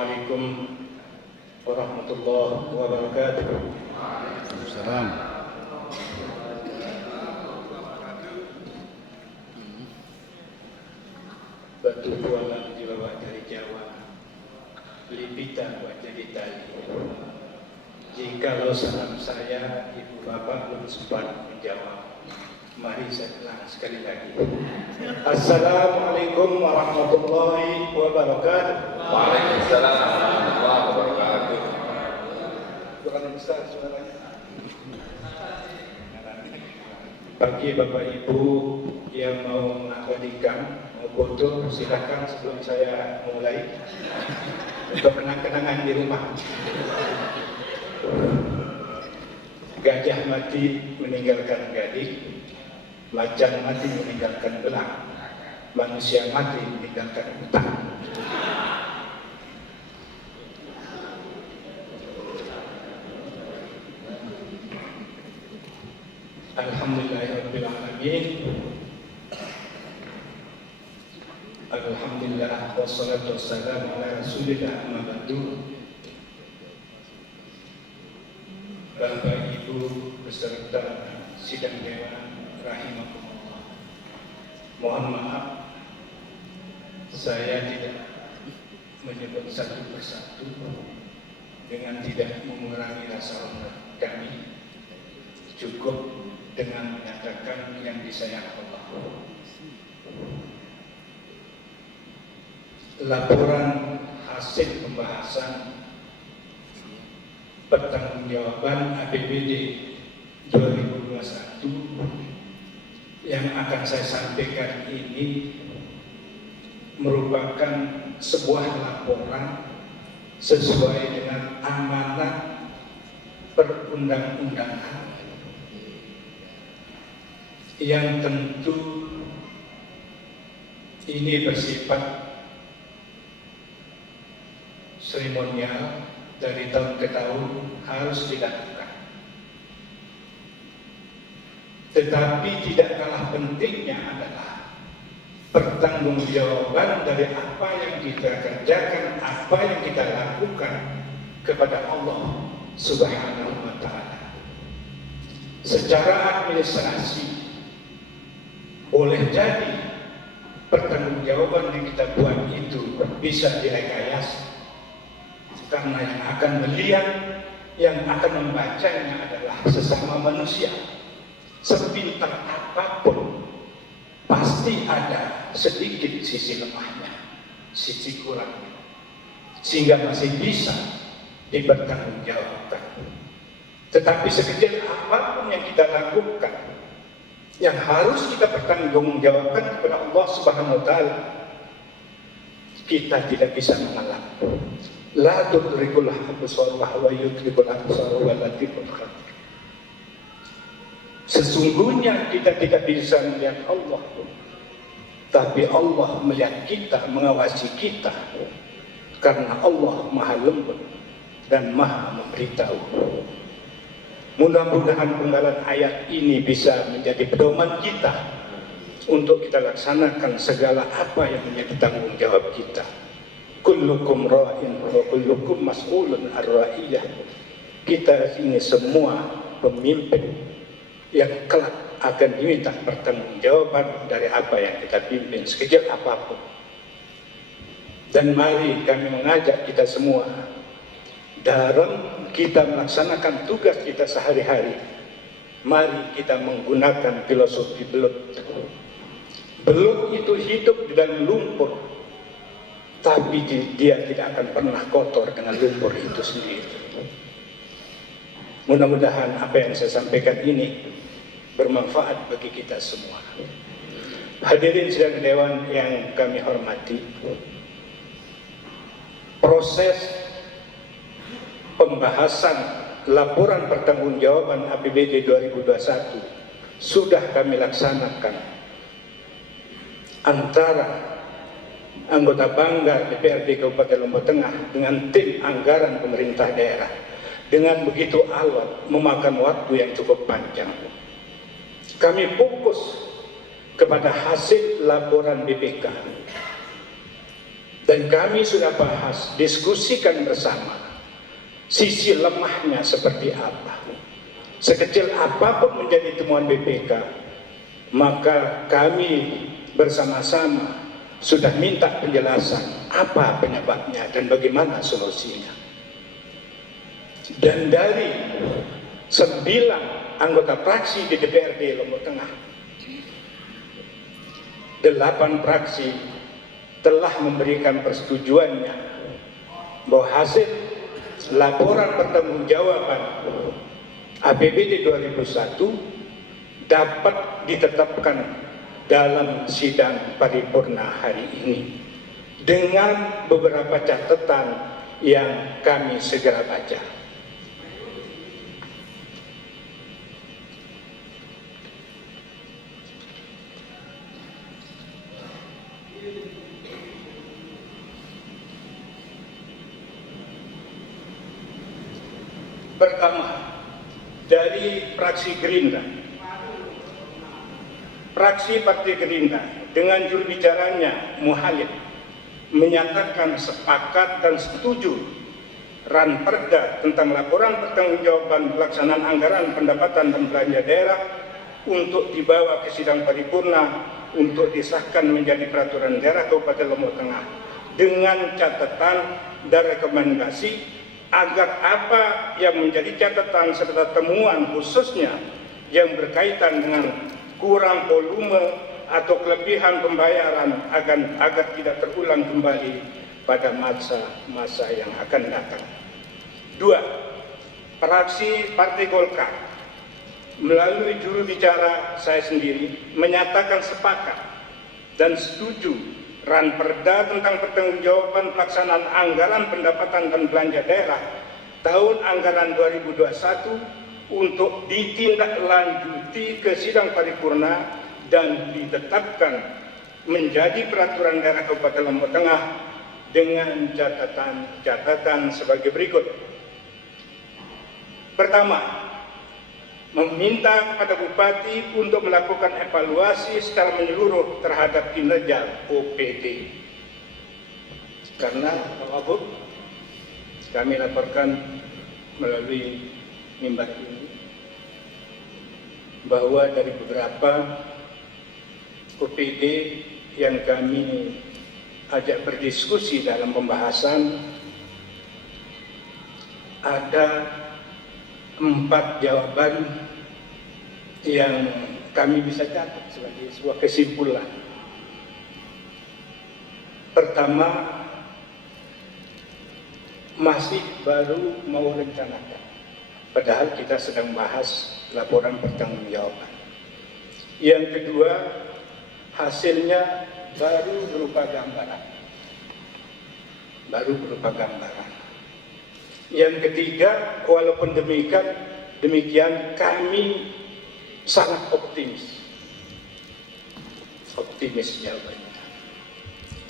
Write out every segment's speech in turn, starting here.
Assalamualaikum warahmatullahi wabarakatuh. Salam. Batu bualan dibawa dari Jawa, lipitan buat jadi tali. Jikalau salam saya ibu bapak belum sempat menjawab, mari saya ulang sekali lagi. Assalamualaikum warahmatullahi wabarakatuh. Waalaikumsalam warahmatullahi wabarakatuh. Kurang besar suaranya. Bagi bapak ibu yang mau mengabadikan, mau foto, silakan sebelum saya mulai untuk kenang-kenangan di rumah. Gajah mati meninggalkan gading, macan mati meninggalkan belang, manusia mati meninggalkan utang. Alhamdulillahirrahmanirrahim. Alhamdulillah wassalatu wassalamu ala rasulillah amma ba'du. Bapak Ibu beserta sidang dewan rahimakumullah. Mohon maaf saya tidak menyebut satu persatu dengan tidak mengurangi rasa hormat kami. Cukup dengan menyatakan yang disayang Allah. Laporan hasil pembahasan pertanggungjawaban APBD 2021 yang akan saya sampaikan ini merupakan sebuah laporan sesuai dengan amanat perundang-undangan yang tentu ini bersifat seremonial, dari tahun ke tahun harus dilakukan. Tetapi tidak kalah pentingnya adalah pertanggungjawaban dari apa yang kita kerjakan, apa yang kita lakukan kepada Allah Subhanahu wa Ta'ala. Secara administrasi boleh jadi pertanggungjawaban yang kita buat itu bisa direkayasa, karena yang akan melihat, yang akan membacanya adalah sesama manusia. Sepintar apapun pasti ada sedikit sisi lemahnya, sisi kurangnya, sehingga masih bisa dipertanggungjawabkan. Tetapi sekecil apapun yang kita lakukan, yang harus kita pertanggungjawabkan kepada Allah Subhanahu wa Ta'ala, kita tidak bisa mengalah. La tudrikul absar wa huwa yudrikul absar wa latiful khabir. Sesungguhnya kita tidak bisa melihat Allah, tapi Allah melihat kita, mengawasi kita, karena Allah Maha Lembut dan Maha Memberitahu. Mudah-mudahan penggalan ayat ini bisa menjadi pedoman kita untuk kita laksanakan segala apa yang menjadi tanggung jawab kita. Kullukum ra'in wa kullukum mas'ulun ar-ra'iyah. Kita ini semua pemimpin yang kelak akan diminta pertanggungjawaban dari apa yang kita pimpin, sekecil apapun. Dan mari kami mengajak kita semua dalam kita melaksanakan tugas kita sehari-hari, mari kita menggunakan filosofi belut. Belut itu hidup di dalam lumpur, tapi dia tidak akan pernah kotor dengan lumpur itu sendiri. Mudah-mudahan apa yang saya sampaikan ini bermanfaat bagi kita semua. Hadirin sidang dewan yang kami hormati, proses pembahasan laporan pertanggungjawaban APBD 2021 sudah kami laksanakan antara anggota Banggar DPRD Kabupaten Lombok Tengah dengan tim anggaran pemerintah daerah. Dengan begitu alot, memakan waktu yang cukup panjang. Kami fokus kepada hasil laporan BPK Dan kami sudah bahas, diskusikan bersama sisi lemahnya seperti apa. Sekecil apapun menjadi temuan BPK, maka kami bersama-sama sudah minta penjelasan apa penyebabnya dan bagaimana solusinya. Dan dari 9 anggota fraksi di DPRD Lombok Tengah, 8 fraksi telah memberikan persetujuannya bahwa hasil laporan pertanggungjawaban APBD 2001 dapat ditetapkan dalam sidang paripurna hari ini dengan beberapa catatan yang kami segera baca. Pertama, dari fraksi Gerindra. Fraksi Partai Gerindra dengan juru bicaranya Muhalid menyatakan sepakat dan setuju Ranperda tentang laporan pertanggungjawaban pelaksanaan anggaran pendapatan dan belanja daerah untuk dibawa ke sidang paripurna untuk disahkan menjadi peraturan daerah Kabupaten Lombok Tengah dengan catatan dan rekomendasi agar apa yang menjadi catatan serta temuan khususnya yang berkaitan dengan kurang volume atau kelebihan pembayaran agar tidak terulang kembali pada masa yang akan datang. 2. Fraksi Partai Golkar melalui juru bicara saya sendiri menyatakan sepakat dan setuju Ranperda tentang pertanggungjawaban pelaksanaan anggaran pendapatan dan belanja daerah tahun anggaran 2021 untuk ditindaklanjuti ke sidang paripurna dan ditetapkan menjadi peraturan daerah Kabupaten Lombok Tengah dengan catatan sebagai berikut. Pertama, meminta kepada Bupati untuk melakukan evaluasi secara menyeluruh terhadap kinerja OPD. Karena Pak Wagub, kami laporkan melalui mimbar ini bahwa dari beberapa OPD yang kami ajak berdiskusi dalam pembahasan, ada 4 jawaban yang kami bisa catat sebagai sebuah kesimpulan. Pertama, masih baru mau rencanakan, padahal kita sedang bahas laporan pertanggungjawaban. Yang kedua, hasilnya baru berupa gambaran. Yang ketiga, walaupun demikian kami sangat optimis jawabannya.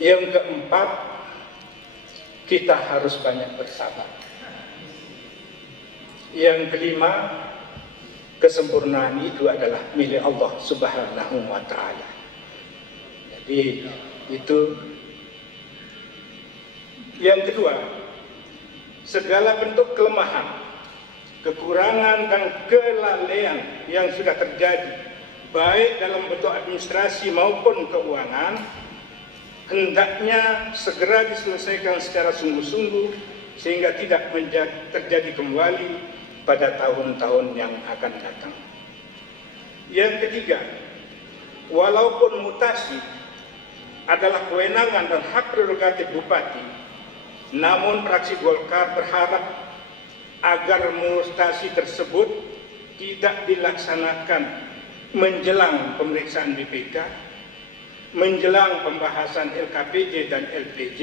Yang keempat, kita harus banyak bersabar. Yang kelima, kesempurnaan itu adalah milik Allah Subhanahu wa Ta'ala. Jadi itu. Yang kedua, segala bentuk kelemahan, kekurangan dan kelalaian yang sudah terjadi baik dalam bentuk administrasi maupun keuangan hendaknya segera diselesaikan secara sungguh-sungguh sehingga tidak terjadi kembali pada tahun-tahun yang akan datang. Yang ketiga, walaupun mutasi adalah kewenangan dan hak prerogatif Bupati, namun fraksi Golkar berharap agar mutasi tersebut tidak dilaksanakan menjelang pemeriksaan BPK, menjelang pembahasan LKPJ dan LPJ,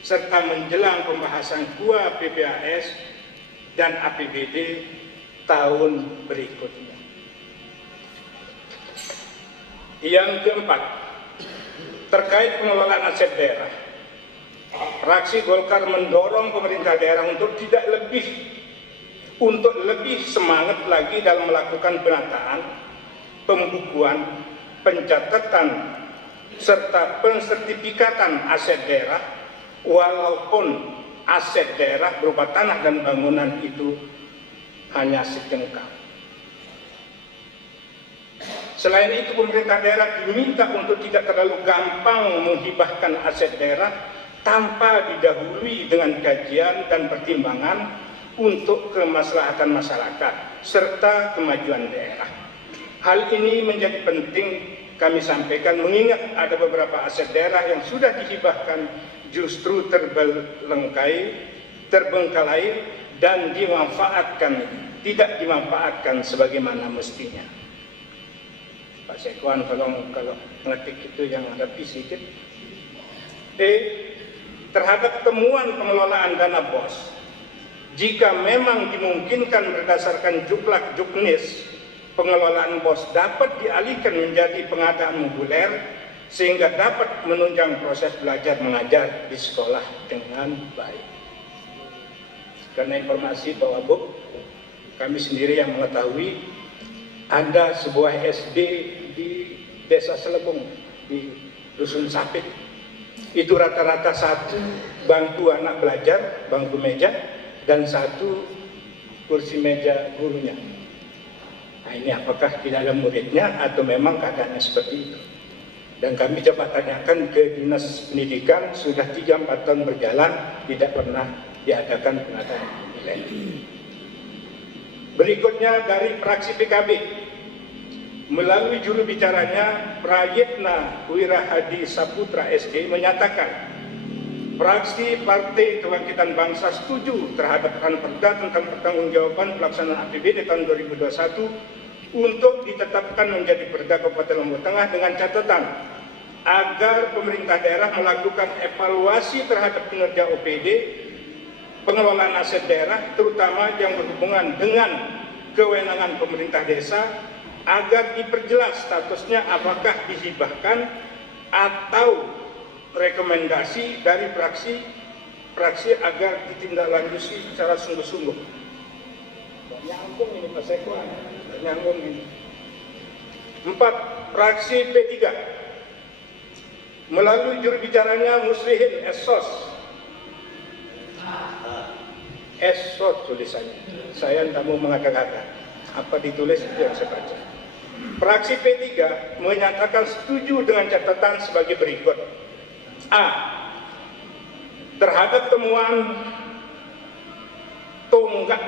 serta menjelang pembahasan KUA PPAS dan APBD tahun berikutnya. Yang keempat, terkait pengelolaan aset daerah, fraksi Golkar mendorong pemerintah daerah untuk lebih semangat lagi dalam melakukan penataan, pembukuan, pencatatan, serta pensertifikatan aset daerah walaupun aset daerah berupa tanah dan bangunan itu hanya secengkal. Selain itu, pemerintah daerah diminta untuk tidak terlalu gampang menghibahkan aset daerah tanpa didahului dengan kajian dan pertimbangan untuk kemaslahatan masyarakat serta kemajuan daerah. Hal ini menjadi penting kami sampaikan mengingat ada beberapa aset daerah yang sudah dihibahkan justru terbengkalai dan tidak dimanfaatkan sebagaimana mestinya. Pak Sekwan, kalau ngetik itu yang rapi sedikit. Terhadap temuan pengelolaan dana BOS, jika memang dimungkinkan berdasarkan juklak juknis, pengelolaan BOS dapat dialihkan menjadi pengadaan moduler sehingga dapat menunjang proses belajar mengajar di sekolah dengan baik. Karena informasi bahwa Bu, kami sendiri yang mengetahui ada sebuah SD di Desa Selebung di Dusun Sapit. Itu rata-rata satu bangku anak belajar, bangku meja, dan satu kursi meja gurunya. Nah, ini apakah tidak ada muridnya atau memang keadaannya seperti itu? Dan kami coba tanyakan ke Dinas Pendidikan, sudah 3-4 tahun berjalan tidak pernah diadakan pengadaan nilai. Berikutnya dari fraksi PKB, melalui juru bicaranya Prayitna Wirahadi Saputra SD menyatakan fraksi Partai Kebangkitan Bangsa setuju terhadap Ranperda tentang pertanggungjawaban pelaksanaan APBD tahun 2021 untuk ditetapkan menjadi Perda Kabupaten Lombok Tengah dengan catatan agar pemerintah daerah melakukan evaluasi terhadap kinerja OPD pengelolaan aset daerah terutama yang berhubungan dengan kewenangan pemerintah desa agar diperjelas statusnya apakah dihibahkan atau rekomendasi dari fraksi agar ditindaklanjuti secara sungguh-sungguh. Nyambung ini Pak Sekwan, nyambung ini. 4. Fraksi P3 melalui juru bicaranya Muslihin Esos tulisannya. Saya tidak mau mengada-ngada. Apa ditulis itu yang saya baca. Fraksi P3 menyatakan setuju dengan catatan sebagai berikut. A. Terhadap temuan tonggak.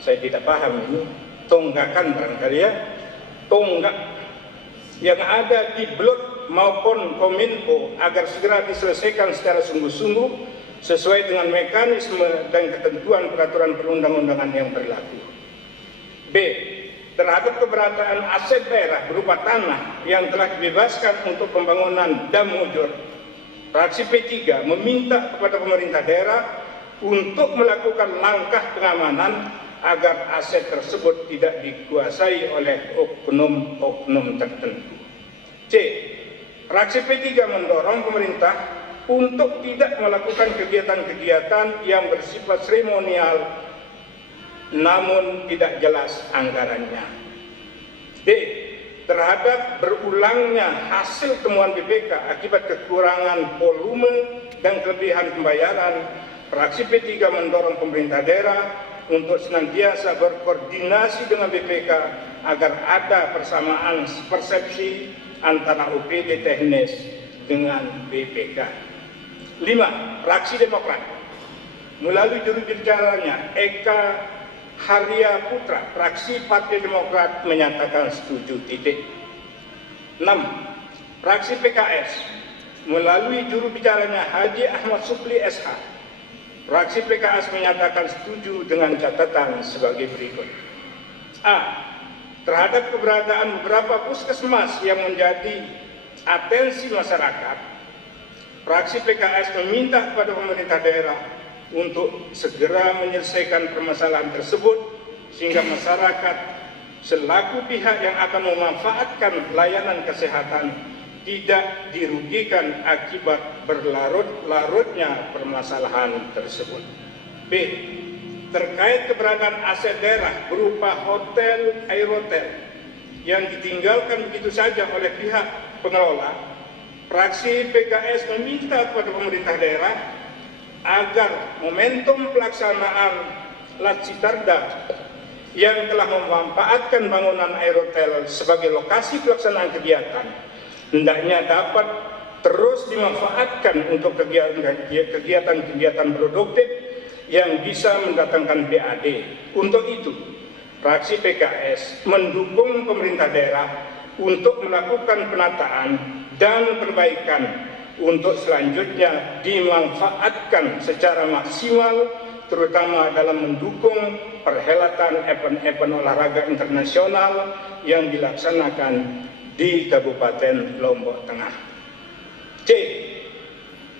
Saya tidak paham ini. Tonggakan barangkali ya. Tonggak yang ada di Blok maupun Kominfo agar segera diselesaikan secara sungguh-sungguh sesuai dengan mekanisme dan ketentuan peraturan perundang-undangan yang berlaku. B. Terhadap keberadaan aset daerah berupa tanah yang telah dibebaskan untuk pembangunan dam mujur, fraksi P3 meminta kepada pemerintah daerah untuk melakukan langkah pengamanan agar aset tersebut tidak dikuasai oleh oknum-oknum tertentu. C. Fraksi P3 mendorong pemerintah untuk tidak melakukan kegiatan-kegiatan yang bersifat seremonial namun tidak jelas anggarannya. D. Terhadap berulangnya hasil temuan BPK akibat kekurangan volume dan kelebihan pembayaran, fraksi P3 mendorong pemerintah daerah untuk senantiasa berkoordinasi dengan BPK agar ada persamaan persepsi antara OPD teknis dengan BPK. 5. Fraksi Demokrat melalui juru bicaranya Eka Haria Putra, fraksi Partai Demokrat menyatakan setuju. 6. Fraksi PKS melalui juru bicaranya Haji Ahmad Supli SH, fraksi PKS menyatakan setuju dengan catatan sebagai berikut. A. Terhadap keberadaan beberapa puskesmas yang menjadi atensi masyarakat, fraksi PKS meminta kepada pemerintah daerah untuk segera menyelesaikan permasalahan tersebut sehingga masyarakat selaku pihak yang akan memanfaatkan layanan kesehatan tidak dirugikan akibat berlarut-larutnya permasalahan tersebut. B. Terkait keberadaan aset daerah berupa hotel, aerotel yang ditinggalkan begitu saja oleh pihak pengelola, fraksi PKS meminta kepada pemerintah daerah agar momentum pelaksanaan Latsitarda yang telah memanfaatkan bangunan Aerotel sebagai lokasi pelaksanaan kegiatan hendaknya dapat terus dimanfaatkan untuk kegiatan-kegiatan produktif yang bisa mendatangkan BAD. Untuk itu, fraksi PKS mendukung pemerintah daerah untuk melakukan penataan dan perbaikan untuk selanjutnya dimanfaatkan secara maksimal, terutama dalam mendukung perhelatan event-event olahraga internasional yang dilaksanakan di Kabupaten Lombok Tengah. C.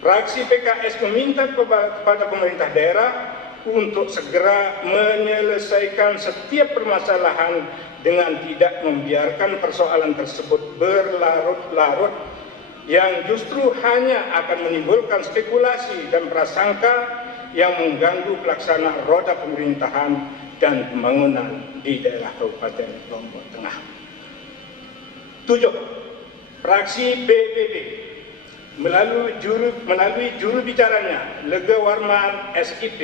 Fraksi PKS meminta kepada pemerintah daerah untuk segera menyelesaikan setiap permasalahan dengan tidak membiarkan persoalan tersebut berlarut-larut yang justru hanya akan menimbulkan spekulasi dan prasangka yang mengganggu pelaksanaan roda pemerintahan dan pembangunan di daerah Kabupaten Lombok Tengah. 7. Fraksi PBB melalui juru bicaranya Lega Warman SIP,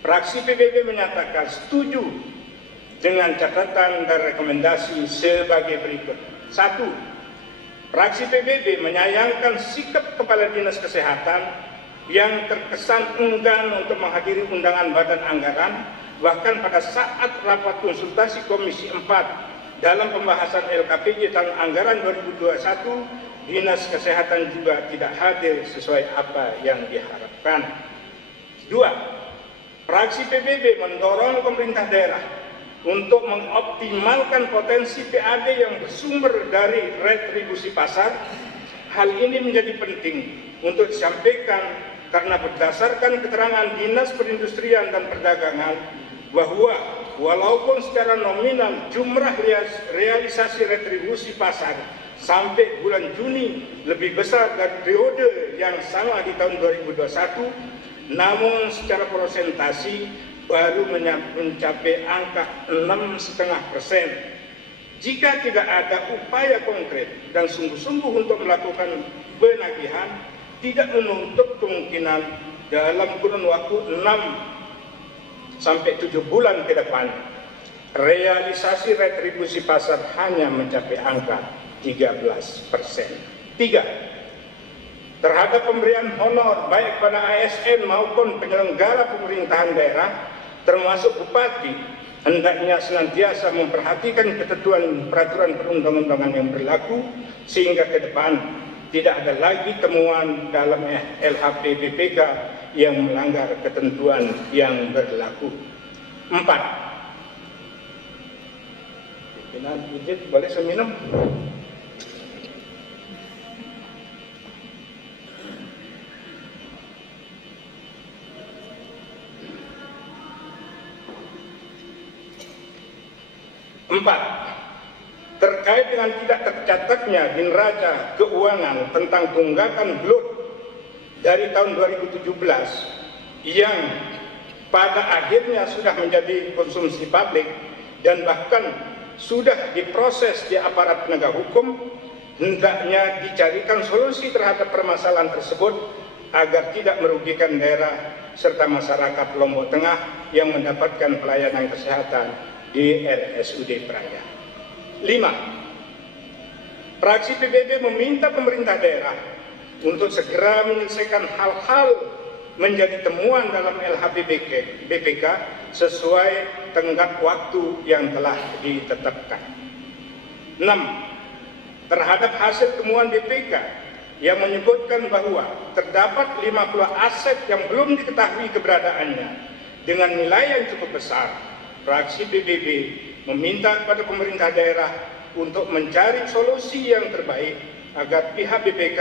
fraksi PBB menyatakan setuju dengan catatan dan rekomendasi sebagai berikut. 1. Fraksi PBB menyayangkan sikap Kepala Dinas Kesehatan yang terkesan enggan untuk menghadiri undangan Badan Anggaran, bahkan pada saat rapat konsultasi Komisi 4 dalam pembahasan LKPJ tahun anggaran 2021, Dinas Kesehatan juga tidak hadir sesuai apa yang diharapkan. 2. Fraksi PBB mendorong pemerintah daerah untuk mengoptimalkan potensi PAD yang bersumber dari retribusi pasar. Hal ini menjadi penting untuk disampaikan karena berdasarkan keterangan Dinas Perindustrian dan Perdagangan bahwa walaupun secara nominal jumlah realisasi retribusi pasar sampai bulan Juni lebih besar dari periode yang sama di tahun 2021, namun secara persentase baru mencapai angka 6,5%. Jika tidak ada upaya konkret dan sungguh-sungguh untuk melakukan penagihan, tidak menutup kemungkinan dalam kurun waktu 6 sampai 7 bulan ke depan, realisasi retribusi pasar hanya mencapai angka 13%. 3. Terhadap pemberian honor baik pada ASN maupun penyelenggara pemerintahan daerah, termasuk bupati, hendaknya senantiasa memperhatikan ketentuan peraturan perundang-undangan yang berlaku sehingga ke depan tidak ada lagi temuan dalam LHP BPK yang melanggar ketentuan yang berlaku. 4. Pimpinan izin boleh saya minum? Terkait dengan tidak tercatatnya di neraca keuangan tentang tunggakan BLUT dari tahun 2017 yang pada akhirnya sudah menjadi konsumsi publik dan bahkan sudah diproses di aparat penegak hukum, hendaknya dicarikan solusi terhadap permasalahan tersebut agar tidak merugikan daerah serta masyarakat Lombok Tengah yang mendapatkan pelayanan kesehatan di RSUD Praja. 5. Fraksi PBB meminta pemerintah daerah untuk segera menyelesaikan hal-hal menjadi temuan dalam LHP BPK sesuai tenggat waktu yang telah ditetapkan. 6. Terhadap hasil temuan BPK yang menyebutkan bahwa terdapat 50 aset yang belum diketahui keberadaannya dengan nilai yang cukup besar, fraksi PBB meminta kepada pemerintah daerah untuk mencari solusi yang terbaik agar pihak BPK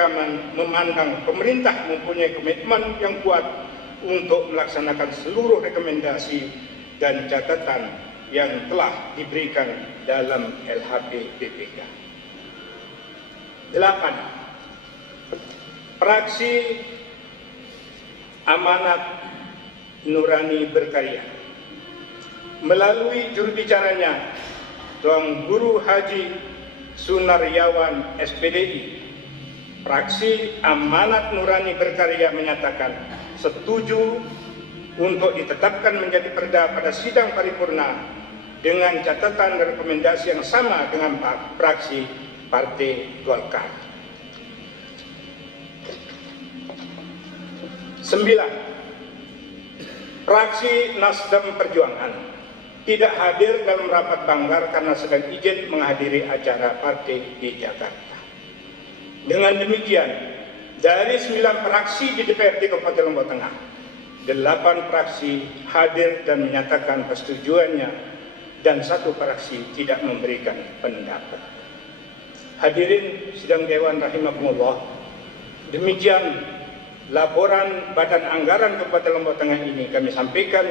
memandang pemerintah mempunyai komitmen yang kuat untuk melaksanakan seluruh rekomendasi dan catatan yang telah diberikan dalam LHP BPK. 8. Fraksi Amanat Nurani Berkarya melalui juru bicaranya Tuan Guru Haji Sunaryawan SPDI, Fraksi Amanat Nurani Berkarya menyatakan setuju untuk ditetapkan menjadi perda pada sidang paripurna dengan catatan dan rekomendasi yang sama dengan fraksi Partai Golkar. 9. Fraksi Nasdem Perjuangan tidak hadir dalam rapat Banggar karena sedang izin menghadiri acara partai di Jakarta. Dengan demikian, dari 9 fraksi di DPRD Kabupaten Lombok Tengah, 8 fraksi hadir dan menyatakan persetujuannya dan 1 fraksi tidak memberikan pendapat. Hadirin sidang Dewan rahimakumullah, demikian laporan Badan Anggaran Kabupaten Lombok Tengah ini kami sampaikan,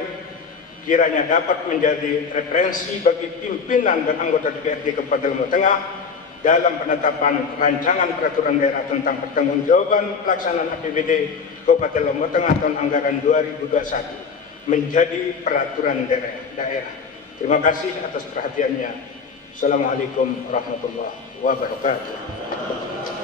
kiranya dapat menjadi referensi bagi pimpinan dan anggota DPRD Kabupaten Lombok Tengah dalam penetapan rancangan peraturan daerah tentang pertanggungjawaban pelaksanaan APBD Kabupaten Lombok Tengah tahun anggaran 2021 menjadi peraturan daerah. Terima kasih atas perhatiannya. Assalamualaikum warahmatullahi wabarakatuh.